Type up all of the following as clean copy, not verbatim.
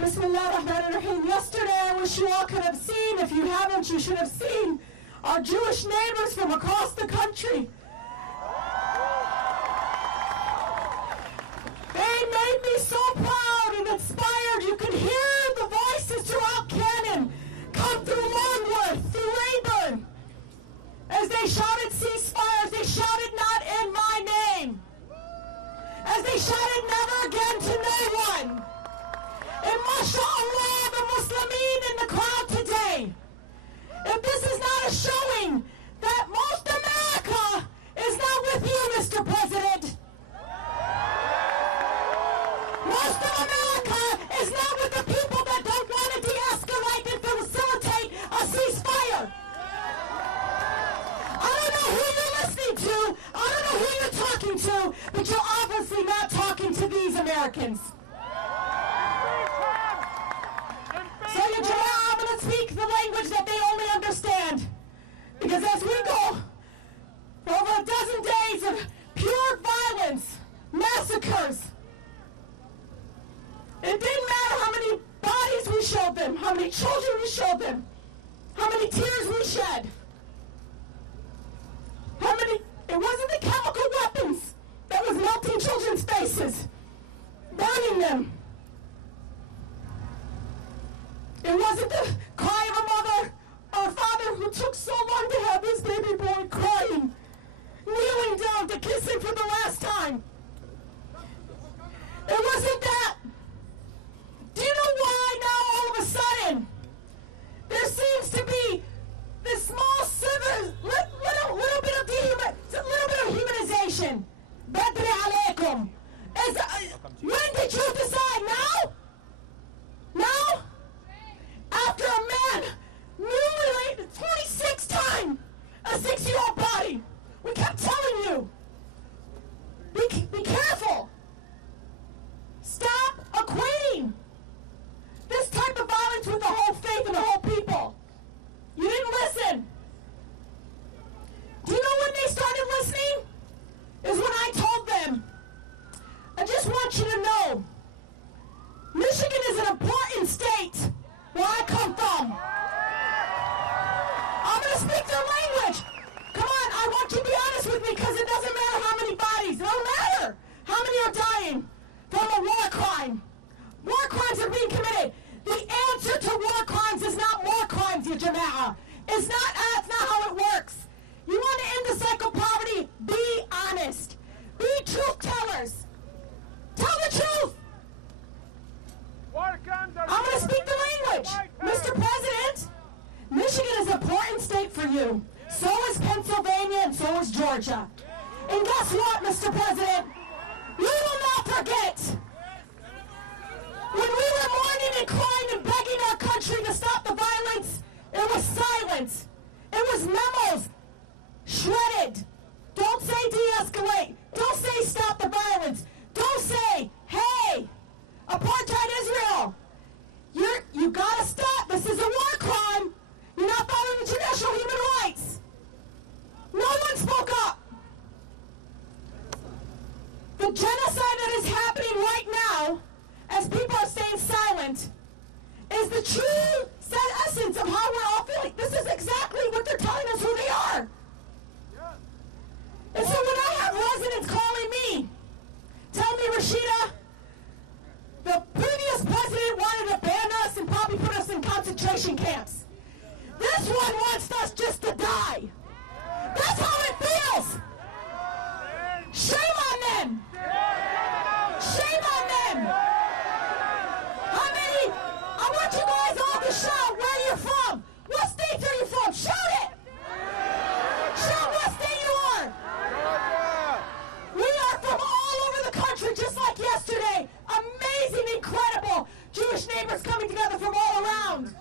Bismillahirrahmanirrahim. Yesterday, I wish you all could have seen. If you haven't, you should have seen our Jewish neighbors from across the country. They made me so proud and inspired. You could hear the voices throughout Cannon come through Longworth, through Rayburn. As they shouted ceasefire, as they shouted not in my name. As they shouted never again to no one. And mashallah, the Muslimin in the crowd today. If this is not a showing that most America is not with you, Mr. President. Most of America is not with the people that don't want to de-escalate and facilitate a ceasefire. I don't know who you're listening to. I don't know who you're talking to, but you're obviously not talking to these Americans. So your Jama'ah, I'm going to speak the language that they only understand. Because as we go for over a dozen days of pure violence, massacres, it didn't matter how many bodies we showed them, how many children we showed them, how many tears we shed. It wasn't the chemical weapons that was melting children's faces, burning them. It wasn't the cry of a mother or a father who took so long to have his baby boy crying, kneeling down to kiss him for the last time. It wasn't that. Do you know why now all of a sudden there seems to be this small sliver, little bit of humanization? Badri alaikum. When did you decide? Now? Now? After a man mutilated 26 times a 6-year-old body. We kept telling you, be careful. Stop equating this type of violence with the whole faith and the whole people. You didn't listen. Do you know when they started listening? Is when I told them, I just want you to know, Michigan is an important state where I come from. I'm going to speak their language. Come on, I want you to be honest with me because it doesn't matter how many bodies. It don't matter how many are dying from a war crime. War crimes are being committed. The answer to war crimes is not more crimes, ya Jama'ah. It's not how it works. You want to end the cycle of poverty? Be honest. Be truth tellers. Tell the truth. I'm going to speak the language. Mr. President, Michigan is an important state for you. So is Pennsylvania and so is Georgia. And guess what, Mr. President? You will not forget. When we were mourning and crying and begging our country to stop the violence, it was silence. It was memos. Shredded. Don't say de-escalate. Don't say stop the violence. Don't say, hey, apartheid Israel. You gotta stop. This is a war crime. You're not following international human rights. No one spoke up. The genocide that is happening right now, as people are staying silent, is the true essence of how we're all feeling. This is exactly what they're telling us who they are. And so when I have residents calling me, tell me, Rashida, the previous president wanted to ban us and probably put us in concentration camps. This one wants us just to die. That's how it feels. Shame on them. Shame on them. How many? I want you guys all to shout where you're from. What states are you from? Shout it. Shout what state you are. We are from all over the country, just like yesterday. Amazing, incredible Jewish neighbors coming together from all around.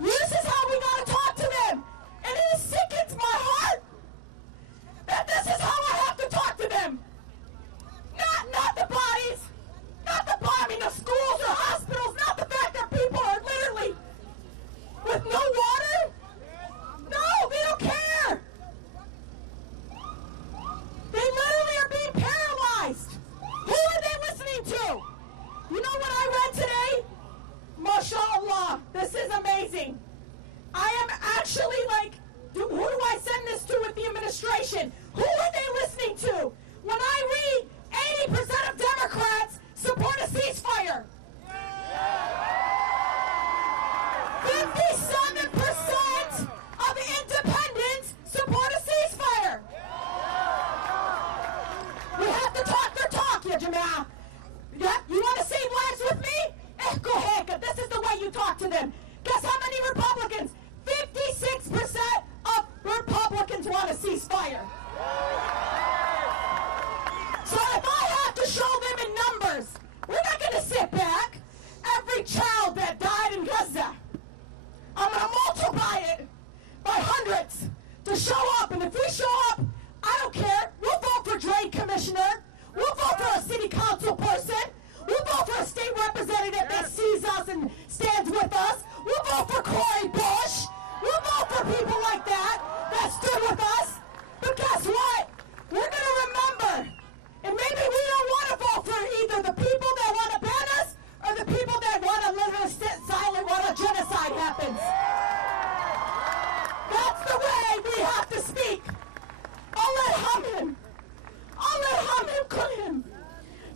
This is how we gotta talk to them. And it sickens my heart that this is how I have to talk to them. Not the bodies, not the bombing of schools or hospitals, not the fact that people are literally with no water. No, they don't care. They literally are being paralyzed. Who are they listening to? You know what I read today? amazing. I am actually like, who do I send this to with the administration? Who are they listening to? When I read 80% of Democrats support a ceasefire. 57% of independents support a ceasefire. We have to talk their talk, ya Jamaa. You want to save lives with me? Go ahead. This is the way you talk to them. Guess how many Republicans? 56% of Republicans want a ceasefire. So if I have to show them in numbers, we're not going to sit back. Every child that died in Gaza, I'm going to multiply it by hundreds to show up. And if we show up, I don't care. We'll vote for Trade Commissioner. We'll vote for a city council person. We'll vote for a state representative that sees us and stands with us. We'll vote for Cory Bush. We'll vote for people like that stood with us. But guess what? We're going to remember. And maybe we don't want to vote for either the people that want to ban us or the people that want to live and sit silent while a genocide happens. That's the way we have to speak. I'll let him. I'll let him cook him.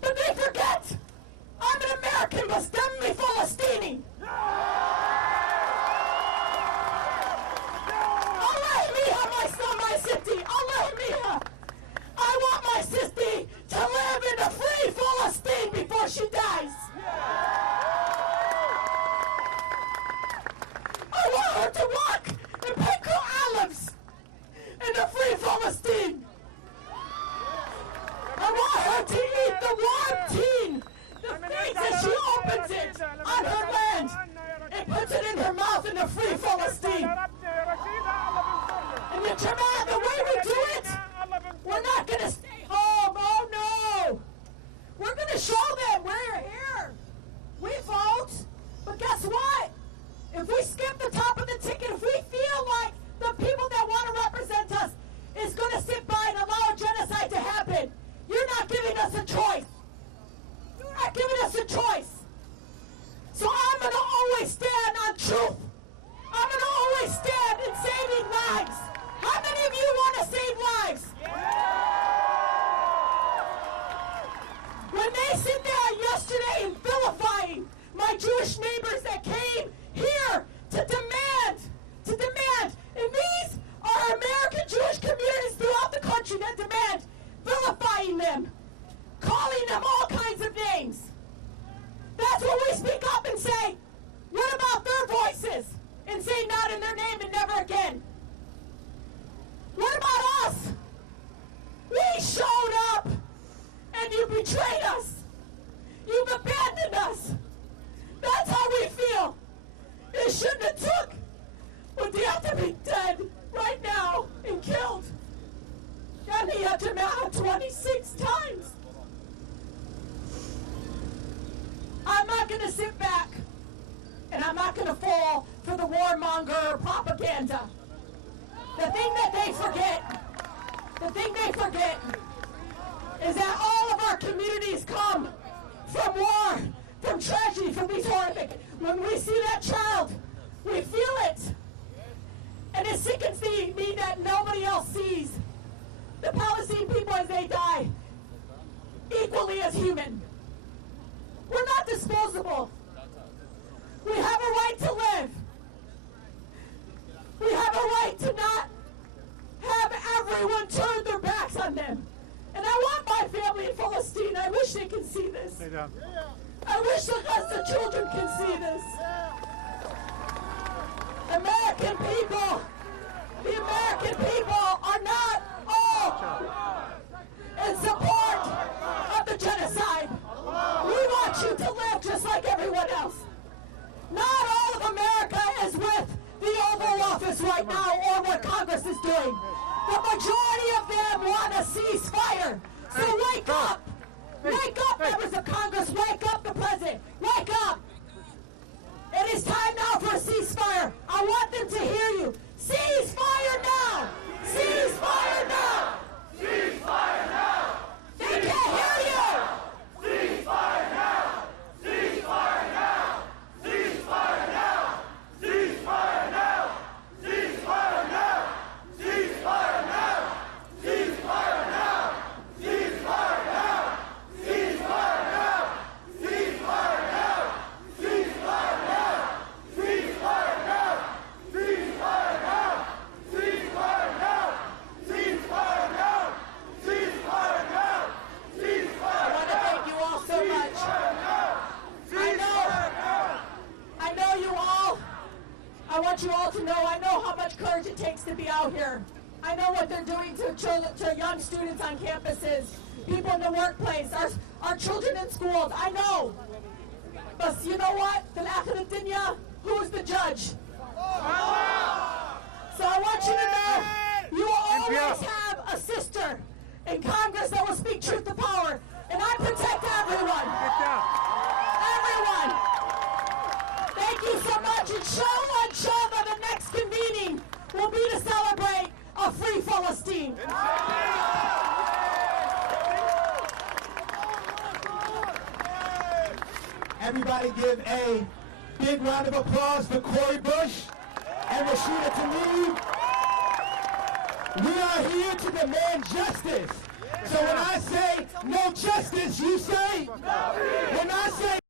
But they forget, I'm an American, but stem Palestini. Allah miha, my son, my city. Allah miha. I want my sister to live in a free Palestine before she dies. I want her to walk and pick her olives in a free Palestine. I want her to eat the warm tea, the things that she opens it on her land and puts it in her mouth in a free Palestine. And the Jamaa, the way we do it, we're not going to stay home. Oh, no. We're going to show them we're here. We vote. But guess what? If we skip the top of the ticket, if we feel like the people that want to represent us is going to sit by and allow a genocide to happen, you're not giving us a choice. You're not giving us a choice. So I'm going to always stand on truth. I'm going to always stand in saving lives. How many of you want to save lives? When they sit there yesterday and vilifying my Jewish neighbors that came here to demand, and these are American Jewish communities throughout the country that demand vilifying them, calling them all kinds of names. That's when we speak up and say, what about their voices? And say not in their name and never again. What about us? We showed up and you betrayed us. You've abandoned us. That's how we feel. It shouldn't have took, but they have to be dead right now and killed. Ganiya Jamaa 26 times. I'm not going to sit back, and I'm not going to fall for the warmonger propaganda. The thing they forget is that all of our communities come from war, from tragedy, from these horrific. When we see that child, we feel it. And it sickens me that nobody else sees the Palestinian people as they die equally as human. We're not disposable. We have a right to live. We have a right to not have everyone turn their backs on them. And I want my family in Palestine. I wish they can see this. I wish the Gaza children can see this. American people, the American people are not all in support of the genocide. We want you to live just like everyone else. Not all of America is with the Oval Office right now or what Congress is doing. The majority of them want a ceasefire. So wake up. Wake up, members of Congress. Wake up, the president. Wake up. It is time now for a ceasefire. I want them to hear you. Ceasefire now. Ceasefire now. Ceasefire now. They can't hear you. Ceasefire now. Ceasefire now. Ceasefire now. Ceasefire. want you all to know, I know how much courage it takes to be out here. I know what they're doing to children, to young students on campuses, people in the workplace, our children in schools. I know. But you know what? Who's the judge? So I want you to know, you will always have a sister in Congress that will speak truth to power. And I protect everyone. Everyone. Thank you so much. Inshallah, the next convening will be to celebrate a free Palestine. Everybody give a big round of applause for Cori Bush and Rashida Tlaib. We are here to demand justice. So when I say no justice, you say? No. When I say